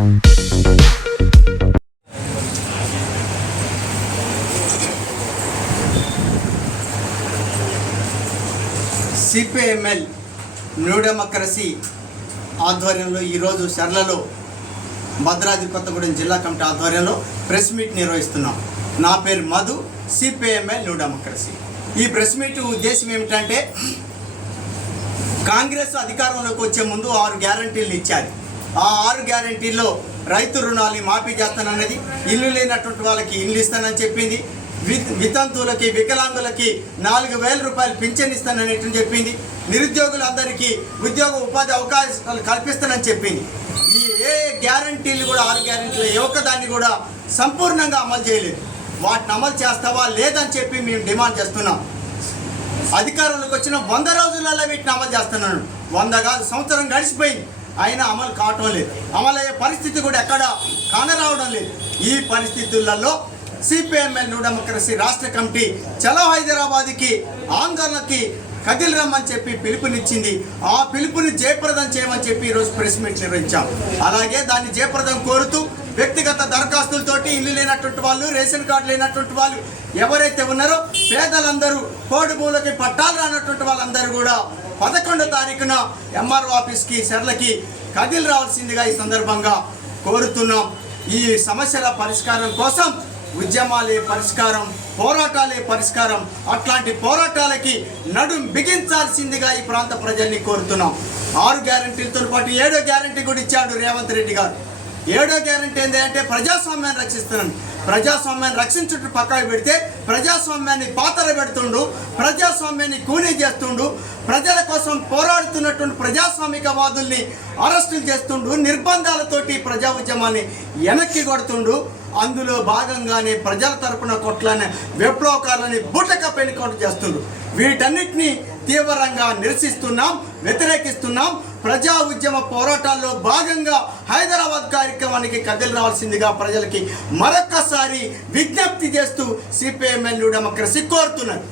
CPML new democracy ఆధ్వర్యంలో ఈరోజు సర్లలో భద్రాద్రి కొత్తగూడెం జిల్లా కమిటీ ఆధ్వర్యంలో ప్రెస్ మీట్ నిర్వహిస్తున్నాం. నా పేరు మధు సిపిఎంఎల్ న్యూ డెమోక్రసీ ఈ ప్రెస్ మీట్ ఉద్దేశం ఏమిటంటే కాంగ్రెస్ అధికారంలోకి వచ్చే ముందు ఆరు గ్యారంటీలు ఇచ్చారు. ఆ ఆరు గ్యారంటీల్లో రైతు రుణాలని మాఫీ చేస్తానన్నది ఇల్లు లేనటువంటి వాళ్ళకి ఇల్లు ఇస్తానని చెప్పింది. వి- వితంతువులకి వికలాంగులకి నాలుగు వేల రూపాయలు పింఛన్ ఇస్తానని చెప్పింది. నిరుద్యోగులందరికీ ఉద్యోగ ఉపాధి అవకాశాలు కల్పిస్తానని చెప్పింది. ఈ ఏ గ్యారంటీలు కూడా ఆరు గ్యారంటీలు ఏ ఒక్కదాన్ని కూడా సంపూర్ణంగా అమలు చేయలేదు. వాటిని అమలు చేస్తావా లేదని చెప్పి మేము డిమాండ్ చేస్తున్నాం. అధికారంలోకి వచ్చిన వంద రోజులలో వీటిని అమలు చేస్తున్నాను. వంద కాదు సంవత్సరం గడిచిపోయింది. అయినా అమలు కావటం లేదు. అమలయ్యే పరిస్థితి కూడా ఎక్కడ కానరావడం లేదు. ఈ పరిస్థితులలో సిపిఎంఎల్ న్యూ డెమోక్రసీ రాష్ట్ర కమిటీ చలో హైదరాబాద్కి ఆందోళనకి కదిలి రమ్మని చెప్పి పిలుపునిచ్చింది. ఆ పిలుపుని జయప్రదం చేయమని చెప్పి ఈరోజు ప్రెస్ మీట్ నిర్వహించాం. అలాగే దాన్ని జయప్రదం కోరుతూ వ్యక్తిగత దరఖాస్తులతోటి ఇల్లు లేనటువంటి వాళ్ళు రేషన్ కార్డు లేనటువంటి వాళ్ళు ఎవరైతే ఉన్నారో పేదలందరూ కోడి భూములకి పట్టాలు రానటువంటి వాళ్ళందరూ కూడా పదకొండో తారీఖున ఎంఆర్ఓ ఆఫీస్కి సెర్లకి కదిలి రావాల్సిందిగా ఈ సందర్భంగా కోరుతున్నాం. ఈ సమస్యల పరిష్కారం కోసం ఉద్యమాలే పరిష్కారం పోరాటాలే పరిష్కారం అట్లాంటి పోరాటాలకి నడుం బిగించాల్సిందిగా ఈ ప్రాంత ప్రజల్ని కోరుతున్నాం. ఆరు గ్యారంటీలతో పాటు ఏడో గ్యారంటీ కూడా ఇచ్చాడు రేవంత్ రెడ్డి గారు. ఏడో గ్యారంటీ ఏంటి అంటే ప్రజాస్వామ్యాన్ని రక్షిస్తున్నాను. ప్రజాస్వామ్యాన్ని రక్షించుట పక్కన పెడితే ప్రజాస్వామ్యాన్ని పాతర పెడుతుండు ప్రజాస్వామ్యాన్ని కూనీ చేస్తుండు ప్రజల కోసం పోరాడుతున్నటువంటి ప్రజాస్వామికవాదుల్ని అరెస్టులు చేస్తుండు నిర్బంధాలతోటి ప్రజా ఉద్యమాన్ని వెనక్కి కొడుతుండు. అందులో భాగంగానే ప్రజల తరపున కొట్లానే విప్లవకారులని బుట్టక పెనుకోటు చేస్తుండు. వీటన్నిటిని తీవ్రంగా నిరసిస్తున్నాం వ్యతిరేకిస్తున్నాం ప్రజా ఉద్యమ పోరాటాల్లో భాగంగా హైదరాబాద్ కార్యక్రమానికి కదిలి రావాల్సిందిగా ప్రజలకి మరొక్కసారి విజ్ఞప్తి చేస్తూ సిపిఎంఎల్ డెమోక్రసీ కోరుతున్నారు